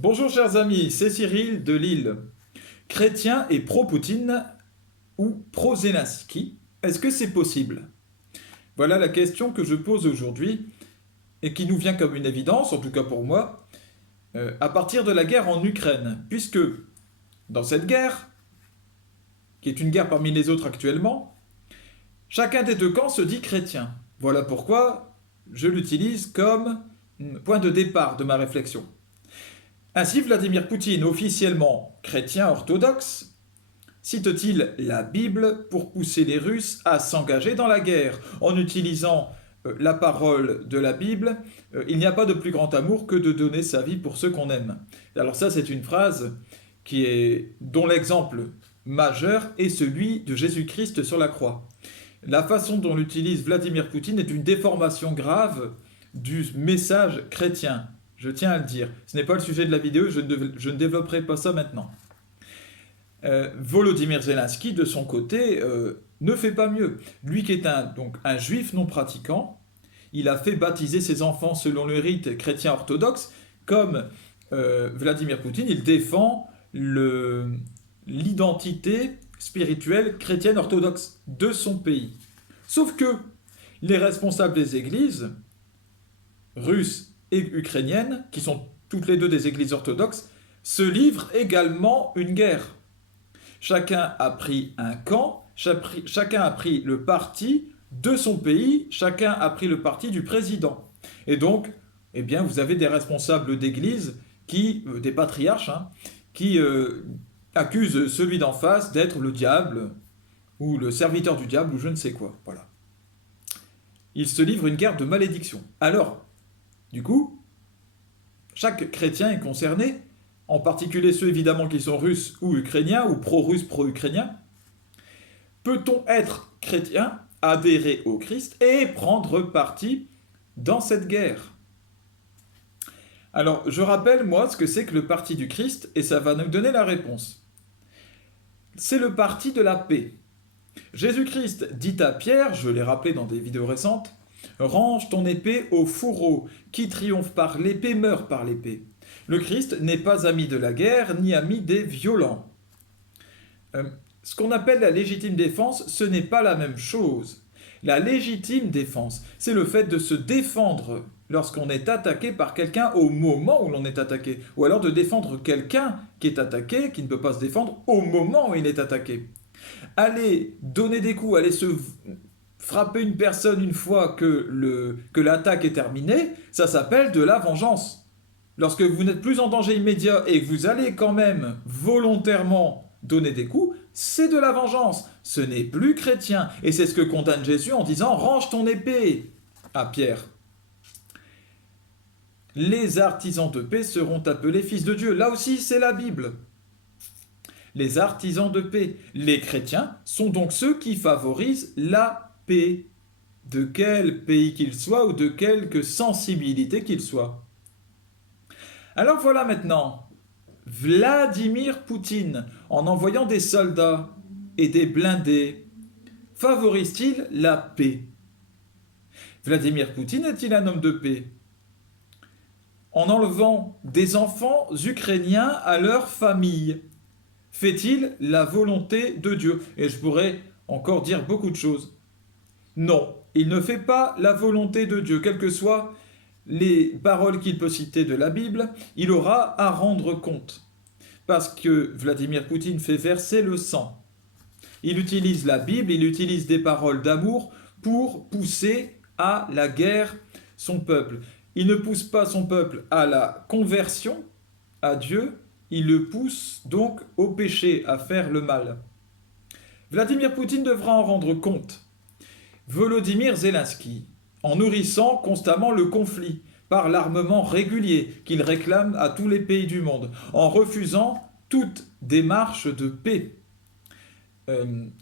Bonjour chers amis, c'est Cyril de Lille. Chrétien et pro-Poutine ou pro-Zelensky, est-ce que c'est possible? Voilà la question que je pose aujourd'hui et qui nous vient comme une évidence, en tout cas pour moi, à partir de la guerre en Ukraine. Puisque dans cette guerre, qui est une guerre parmi les autres actuellement, chacun des deux camps se dit chrétien. Voilà pourquoi je l'utilise comme point de départ de ma réflexion. Ainsi, Vladimir Poutine, officiellement chrétien orthodoxe, cite-t-il la Bible pour pousser les Russes à s'engager dans la guerre en utilisant la parole de la Bible. Il n'y a pas de plus grand amour que de donner sa vie pour ceux qu'on aime. Alors ça, c'est une phrase dont l'exemple majeur est celui de Jésus-Christ sur la croix. La façon dont l'utilise Vladimir Poutine est une déformation grave du message chrétien. Je tiens à le dire. Ce n'est pas le sujet de la vidéo, je ne développerai pas ça maintenant. Volodymyr Zelensky, de son côté, ne fait pas mieux. Lui qui est donc un juif non pratiquant, il a fait baptiser ses enfants selon le rite chrétien orthodoxe. Comme Vladimir Poutine, il défend l'identité spirituelle chrétienne orthodoxe de son pays. Sauf que les responsables des églises russes et ukrainiennes, qui sont toutes les deux des églises orthodoxes, se livrent également une guerre. Chacun a pris un camp, chacun a pris le parti de son pays, chacun a pris le parti du président. Et donc, eh bien, vous avez des responsables d'église, des patriarches, qui accusent celui d'en face d'être le diable, ou le serviteur du diable, ou je ne sais quoi. Voilà. Ils se livrent une guerre de malédiction. Alors, du coup, chaque chrétien est concerné, en particulier ceux évidemment qui sont russes ou ukrainiens, ou pro-russes, pro-ukrainiens. Peut-on être chrétien, adhérer au Christ et prendre parti dans cette guerre? Alors, je rappelle, moi, ce que c'est que le parti du Christ, et ça va nous donner la réponse. C'est le parti de la paix. Jésus-Christ dit à Pierre, je l'ai rappelé dans des vidéos récentes, « Range ton épée au fourreau, qui triomphe par l'épée meurt par l'épée. » Le Christ n'est pas ami de la guerre, ni ami des violents. Ce qu'on appelle la légitime défense, ce n'est pas la même chose. La légitime défense, c'est le fait de se défendre lorsqu'on est attaqué par quelqu'un au moment où l'on est attaqué, ou alors de défendre quelqu'un qui est attaqué, qui ne peut pas se défendre au moment où il est attaqué. Aller donner des coups, aller se frapper une personne une fois que l'attaque est terminée, ça s'appelle de la vengeance. Lorsque vous n'êtes plus en danger immédiat et que vous allez quand même volontairement donner des coups, c'est de la vengeance. Ce n'est plus chrétien. Et c'est ce que condamne Jésus en disant « Range ton épée » à Pierre. Les artisans de paix seront appelés fils de Dieu. Là aussi, c'est la Bible. Les artisans de paix. Les chrétiens sont donc ceux qui favorisent la paix, de quel pays qu'il soit ou de quelque sensibilité qu'il soit. Alors voilà maintenant, Vladimir Poutine, en envoyant des soldats et des blindés, favorise-t-il la paix? Vladimir Poutine est-il un homme de paix? En enlevant des enfants ukrainiens à leur famille, fait-il la volonté de Dieu? Et je pourrais encore dire beaucoup de choses. Non, il ne fait pas la volonté de Dieu, quelles que soient les paroles qu'il peut citer de la Bible, il aura à rendre compte. Parce que Vladimir Poutine fait verser le sang. Il utilise la Bible, il utilise des paroles d'amour pour pousser à la guerre son peuple. Il ne pousse pas son peuple à la conversion à Dieu, il le pousse donc au péché, à faire le mal. Vladimir Poutine devra en rendre compte. Volodymyr Zelensky, en nourrissant constamment le conflit par l'armement régulier qu'il réclame à tous les pays du monde, en refusant toute démarche de paix,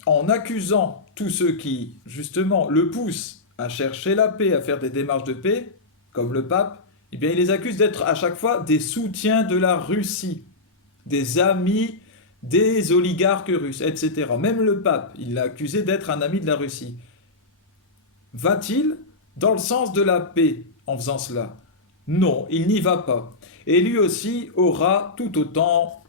en accusant tous ceux qui, justement, le poussent à chercher la paix, à faire des démarches de paix, comme le pape, eh bien, il les accuse d'être à chaque fois des soutiens de la Russie, des amis des oligarques russes, etc. Même le pape, il l'a accusé d'être un ami de la Russie. Va-t-il dans le sens de la paix en faisant cela? Non, il n'y va pas. Et lui aussi aura tout autant,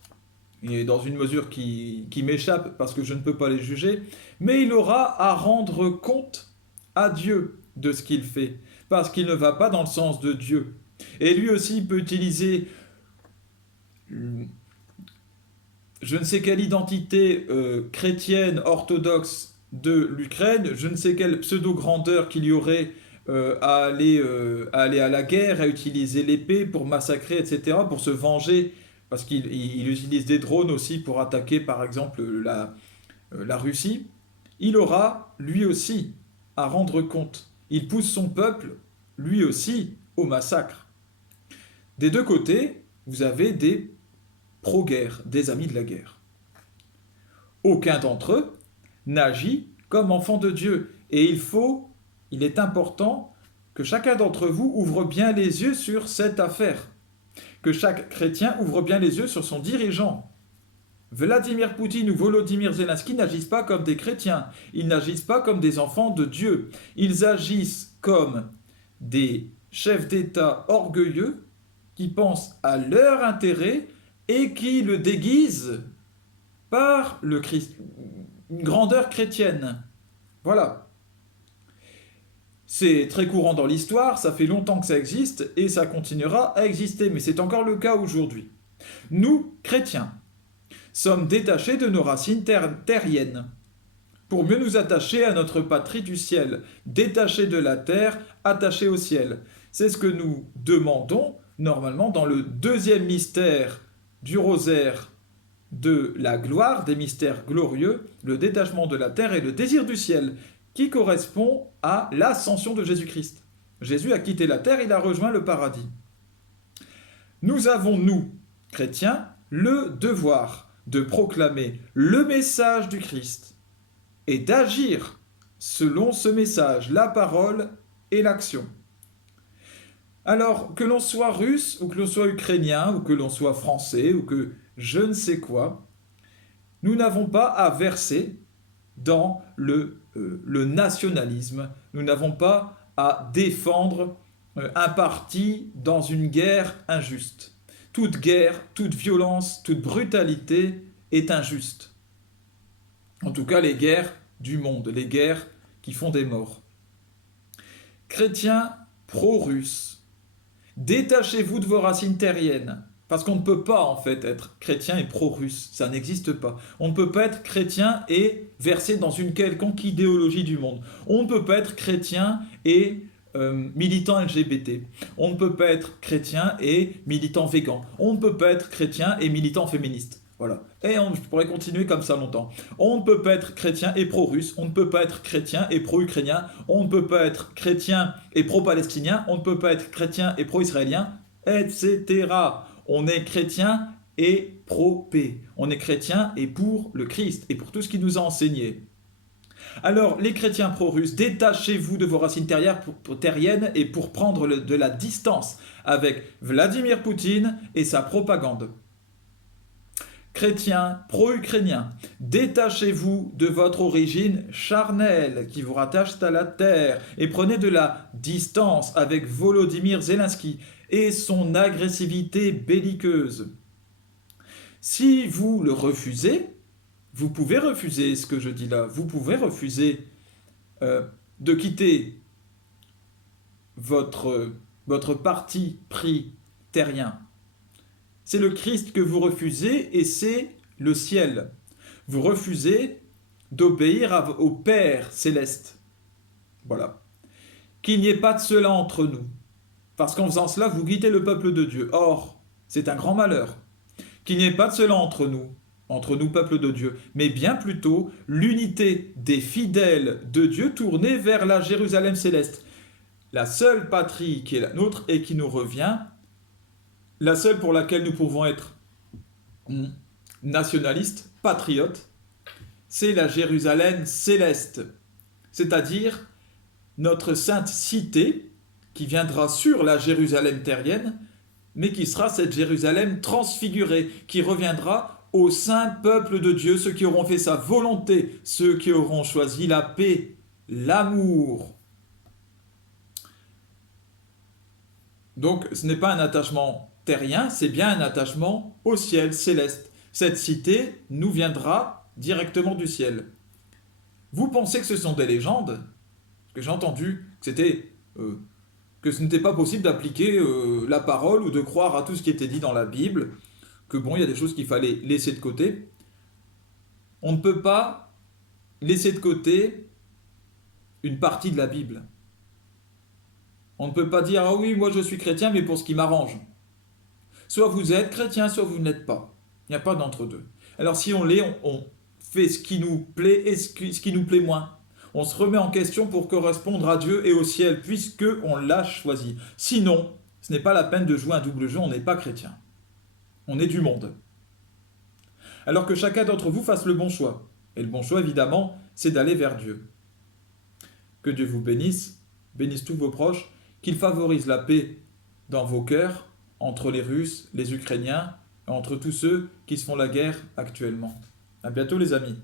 et dans une mesure qui m'échappe parce que je ne peux pas les juger, mais il aura à rendre compte à Dieu de ce qu'il fait, parce qu'il ne va pas dans le sens de Dieu. Et lui aussi peut utiliser je ne sais quelle identité chrétienne orthodoxe de l'Ukraine, je ne sais quelle pseudo-grandeur qu'il y aurait à aller à la guerre, à utiliser l'épée pour massacrer, etc., pour se venger, parce qu'il utilise des drones aussi pour attaquer, par exemple, la Russie. Il aura, lui aussi, à rendre compte. Il pousse son peuple, lui aussi, au massacre. Des deux côtés, vous avez des pro-guerre, des amis de la guerre. Aucun d'entre eux n'agit comme enfant de Dieu. Et il est important que chacun d'entre vous ouvre bien les yeux sur cette affaire. Que chaque chrétien ouvre bien les yeux sur son dirigeant. Vladimir Poutine ou Volodymyr Zelensky n'agissent pas comme des chrétiens. Ils n'agissent pas comme des enfants de Dieu. Ils agissent comme des chefs d'État orgueilleux qui pensent à leur intérêt et qui le déguisent par une grandeur chrétienne. Voilà. C'est très courant dans l'histoire, ça fait longtemps que ça existe et ça continuera à exister, mais c'est encore le cas aujourd'hui. Nous, chrétiens, sommes détachés de nos racines terriennes pour mieux nous attacher à notre patrie du ciel, détachés de la terre, attachés au ciel. C'est ce que nous demandons normalement dans le deuxième mystère du rosaire de la gloire, des mystères glorieux, le détachement de la terre et le désir du ciel, qui correspond à l'ascension de Jésus-Christ. Jésus a quitté la terre, il a rejoint le paradis. Nous avons, nous, chrétiens, le devoir de proclamer le message du Christ et d'agir selon ce message, la parole et l'action. Alors, que l'on soit russe, ou que l'on soit ukrainien, ou que l'on soit français, ou que je ne sais quoi, nous n'avons pas à verser dans le nationalisme, nous n'avons pas à défendre un parti dans une guerre injuste. Toute guerre, toute violence, toute brutalité est injuste. En tout cas, les guerres du monde, les guerres qui font des morts. Chrétiens pro-russes, détachez-vous de vos racines terriennes, parce qu'on ne peut pas en fait être chrétien et pro-russe, ça n'existe pas. On ne peut pas être chrétien et versé dans une quelconque idéologie du monde. On ne peut pas être chrétien et militant LGBT. On ne peut pas être chrétien et militant végan. On ne peut pas être chrétien et militant féministe. Voilà. Et je pourrais continuer comme ça longtemps. On ne peut pas être chrétien et pro-russe, on ne peut pas être chrétien et pro-ukrainien, on ne peut pas être chrétien et pro-palestinien, on ne peut pas être chrétien et pro-israélien, etc. On est chrétien et pro-paix. On est chrétien et pour le Christ et pour tout ce qu'il nous a enseigné. Alors, les chrétiens pro-russes, détachez-vous de vos racines terriennes et pour prendre de la distance avec Vladimir Poutine et sa propagande. Chrétiens pro-ukrainiens, détachez-vous de votre origine charnelle qui vous rattache à la terre et prenez de la distance avec Volodymyr Zelensky et son agressivité belliqueuse. Si vous le refusez, vous pouvez refuser ce que je dis là, vous pouvez refuser de quitter votre parti pris terrien. C'est le Christ que vous refusez et c'est le ciel. Vous refusez d'obéir au Père céleste. Voilà. Qu'il n'y ait pas de cela entre nous. Parce qu'en faisant cela, vous quittez le peuple de Dieu. Or, c'est un grand malheur. Qu'il n'y ait pas de cela entre nous, peuple de Dieu, mais bien plutôt l'unité des fidèles de Dieu tournés vers la Jérusalem céleste. La seule patrie qui est la nôtre et qui nous revient, la seule pour laquelle nous pouvons être nationalistes, patriotes, c'est la Jérusalem céleste, c'est-à-dire notre sainte cité qui viendra sur la Jérusalem terrienne, mais qui sera cette Jérusalem transfigurée, qui reviendra au saint peuple de Dieu, ceux qui auront fait sa volonté, ceux qui auront choisi la paix, l'amour. Donc ce n'est pas un attachement terrien, c'est bien un attachement au ciel céleste. Cette cité nous viendra directement du ciel. Vous pensez que ce sont des légendes? Parce que j'ai entendu que ce n'était pas possible d'appliquer la parole ou de croire à tout ce qui était dit dans la Bible, que bon, il y a des choses qu'il fallait laisser de côté. On ne peut pas laisser de côté une partie de la Bible. On ne peut pas dire, ah oui, moi je suis chrétien, mais pour ce qui m'arrange. Soit vous êtes chrétien, soit vous ne l'êtes pas. Il n'y a pas d'entre-deux. Alors si on l'est, on fait ce qui nous plaît et ce qui nous plaît moins. On se remet en question pour correspondre à Dieu et au ciel, puisque on l'a choisi. Sinon, ce n'est pas la peine de jouer un double jeu, on n'est pas chrétien. On est du monde. Alors que chacun d'entre vous fasse le bon choix. Et le bon choix, évidemment, c'est d'aller vers Dieu. Que Dieu vous bénisse, bénisse tous vos proches, qu'il favorise la paix dans vos cœurs, entre les Russes, les Ukrainiens, et entre tous ceux qui se font la guerre actuellement. À bientôt les amis.